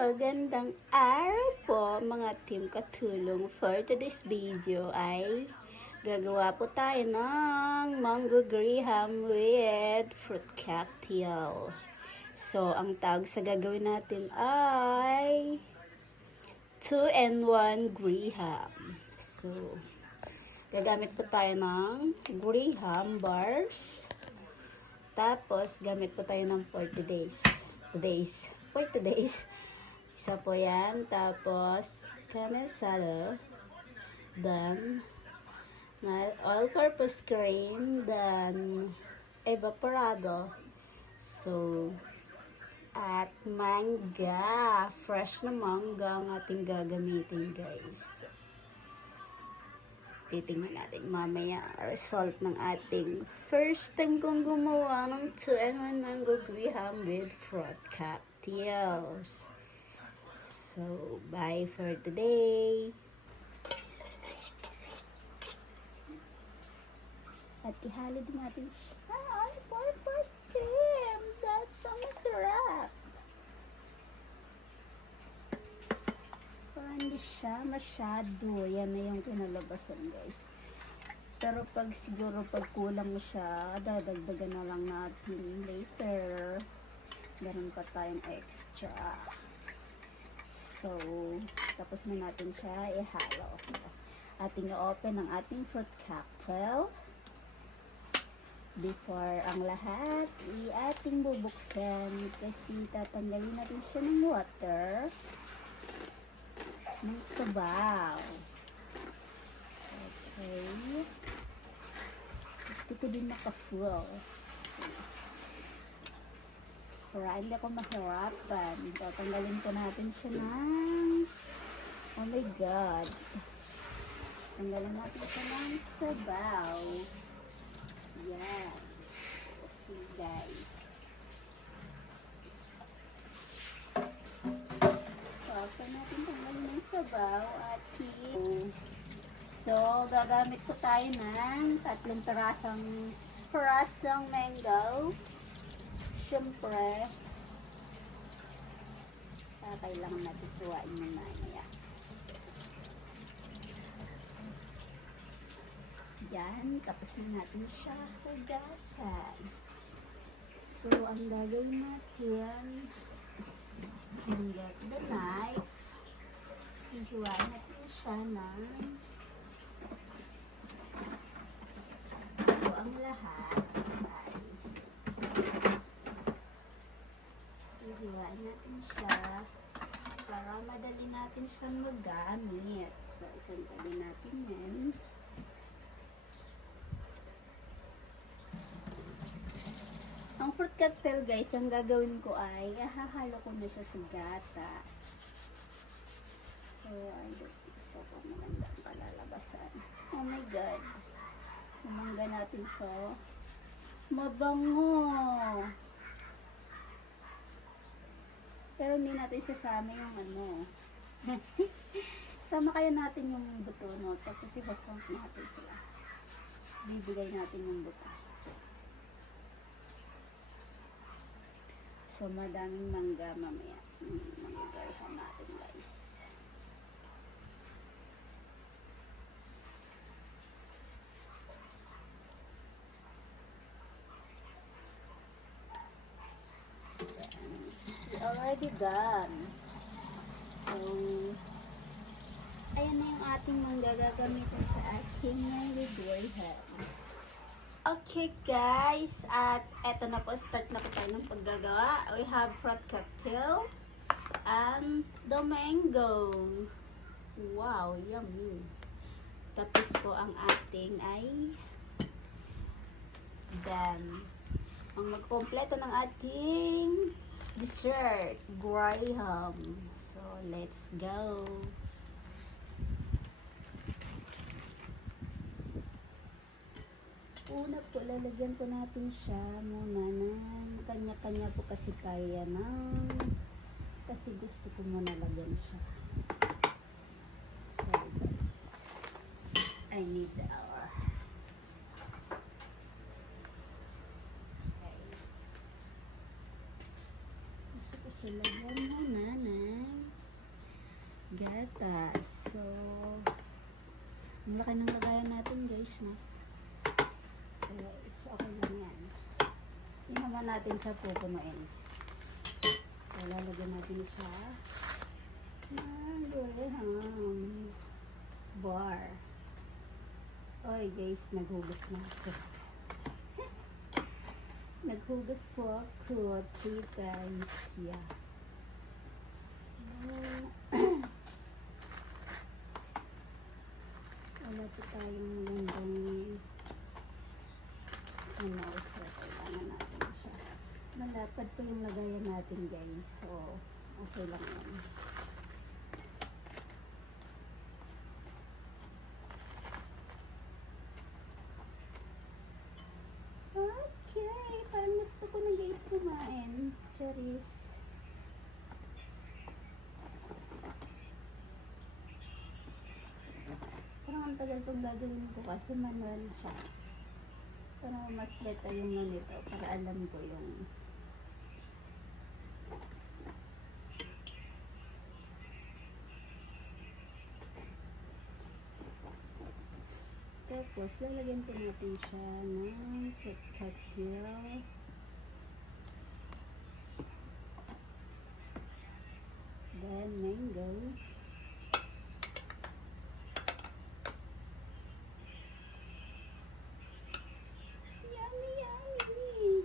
Magandang araw po mga team katulong. For today's video ay gagawa po tayo ng mango graham with fruit cocktail. So, ang tawag sa gagawin natin ay 2-in-1 graham. So, gagamit po tayo ng graham bars. Tapos, gamit po tayo ng 40 days. 40 days. Isa po yan. Tapos, condensado. Then, all-purpose cream. Then, evaporado. So, at mangga. Fresh na mangga ang ating gagamitin, guys. Titingnan natin mamaya result ng ating first time kong gumawa ng 2-in-1 mango graham with fruit cocktails. So, bye for today. At ihalo din natin siya. All-purpose cream. That's so masarap. Hindi siya masyado. Yan na yung kinalabasan, guys. Pero pag siguro pag kulang mo siya, dadagdagan na lang natin later. Meron pa tayong extra. So, tapos na natin siya ihalo. So, ating i-open ang ating fruit cocktail. Before ang lahat, ating bubuksan kasi tatanggalin natin siya ng water. Ng sabaw. Okay. Gusto ko din maka-full. Para hindi ako mahirapan. Tatanggalin ko natin siya ng oh my god. Tanggalin natin siya ng sabaw. Yan. See guys. Sabaw at so gagamit ko tayo ng 3 parasang mango. Siyempre kailangan natin tuwain yung mamaya. So, yan, tapos na natin siya hugasan. So ang gagawin natin, get the knife. Hihiwain natin siya ng ito ang lahat ay hihiwain natin siya para madali natin siyang magamit. So, isang tabi natin yan. Ang fruit cocktail, guys, ang gagawin ko ay hahalo ko na siya sa gatas. So, so kung maganda ang palalabasan. Oh my god. Umangga natin so. Mabango. Pero hindi natin sasama yung ano. Sama kaya natin yung buto, no? Tapos i-front natin sila. Bibigay natin yung buto. So, madaming mangga mamaya. Mangga natin, guys. Already done. So, ayan na yung ating manggagamitin sa aking mango graham. Okay guys, at eto na po, start na po tayo ng paggagawa. We have fruit cocktail and the mango. Wow, yummy. Tapos po ang ating ay done. Ang magkompleto ng ating dessert, graham. So, let's go. Una po, lalagyan po natin siya muna ng kanya-kanya po kasi kaya ng kasi gusto ko muna lagyan siya. So, guys, I need our okay. Gusto ko siya lagyan muna ng laki ng lagayan natin guys, no? So, it's okay lang yan. Hindi naman natin siya pupunuin. So, lalagyan natin siya ng bar. Oy guys, naghugas na ako. Naghugas po ako 3 times. Yeah. So, wala po tayong magandang so kailangan natin siya. Malapad po yung lagayan natin guys. So, okay lang yan. Okay, parang gusto ko na guys kumain. Charis. Parang ang tagal pong gagawin ko kasi manual siya. Parang mas better yung ganito para alam ko yung tapos lalagyan po natin siya ng KitKat Hill. Then mango. Yummy, yummy.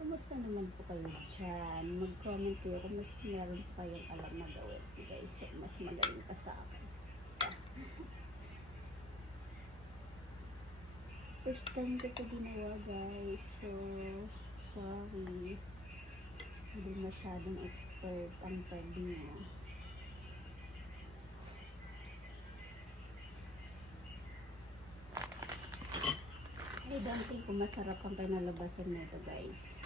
Kumusta naman po kayo dyan? Mag-comment kayo kung mas meron pa kayong alam na gawin guys. Mas magaling pa sa akin. First time ko ito ginawa guys. So, sorry. Hindi masyadong expert ang pwede nyo. I don't think kung masarap ang pinalabasan nito guys.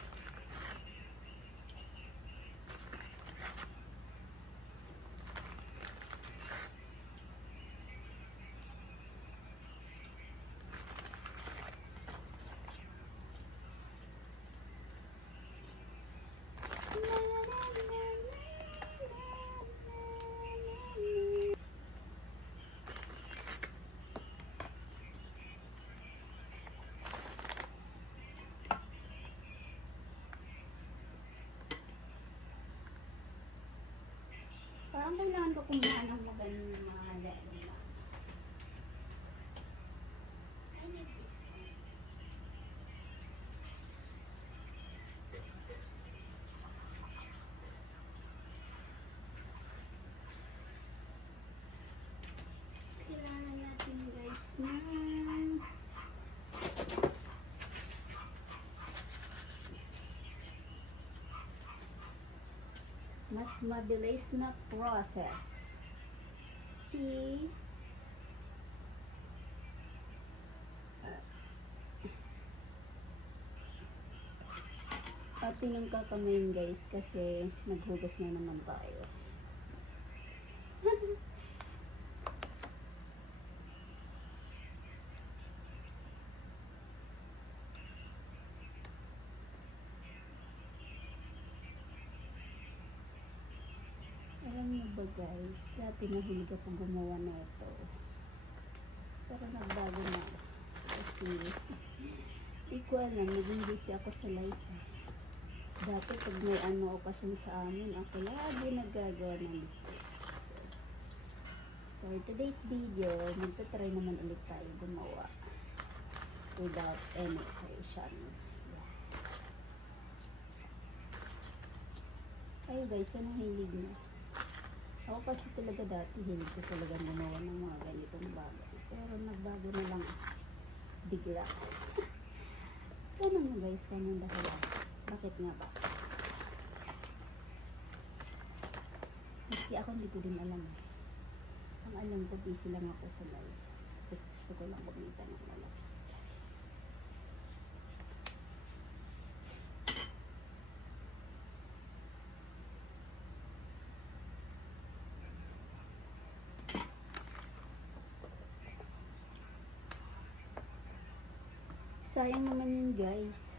Parang kailangan ko kumuha ng magandang mga lalo. I need this one. Kailangan natin guys na mas mabilis na process. See? Pati yung kakamayin guys kasi naghugas na naman tayo. Alam mo ba guys, dati mahilig ako gumawa na ito. Pero nagbago na. Kasi, di ko alam, naging busy ako sa life. Dati pag may occasion sa amin, ako lagi naggagawa ng biscuits. So, for today's video, magta-try naman ulit tayo gumawa. Without any creation. Yeah. Kayo guys, anong hilig niyo? Ako kasi talaga dati, hilig ko talaga gumawa ng mga ganitong bagay. Pero nagbago na lang bigla. Ganun na guys, ganun dahil. Bakit nga ba? Kasi ako hindi ko din alam. Ang alam ko, busy lang ako sa life. Tapos gusto ko lang kumita ng malaki. Charis. Sayang naman yun guys.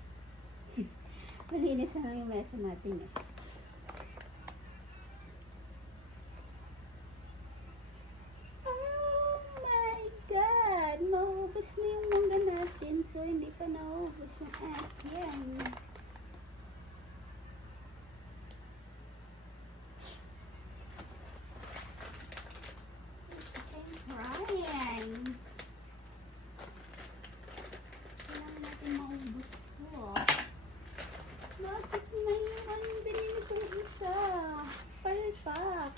Malinis na lang yung mesa natin eh. Ubus yung akin. Ryan. Kailangan natin maubos to. Bakit mayroon binili kong isa? Palpak.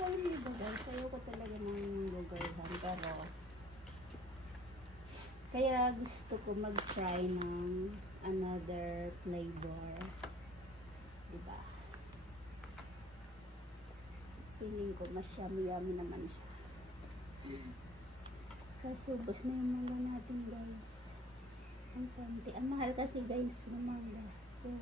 Sorry ba guys, ayoko talaga ng lugarhan, pero kaya gusto ko mag-try ng another flavor, diba? Feeling ko mas yummy naman siya. Kasi ubos na yung mangga natin guys. Ang konti. Ang mahal kasi guys ng mangga. So,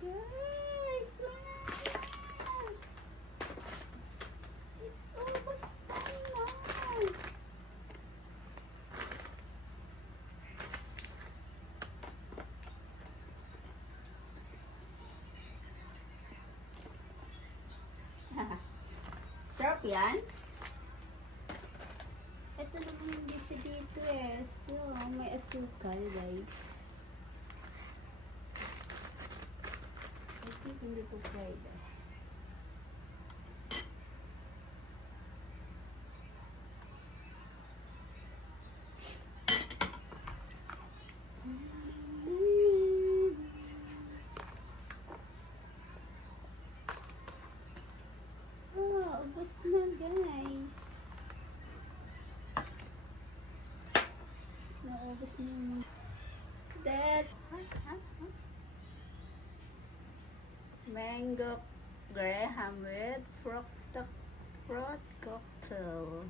guys, wala na. It's almost done now. Sarap yan. Ito naman hindi siya dito eh. So, may asukal guys. I think hindi ko fried eh. Oh, ubos na guys. Naubos na yung that's mango graham with fruit cocktail.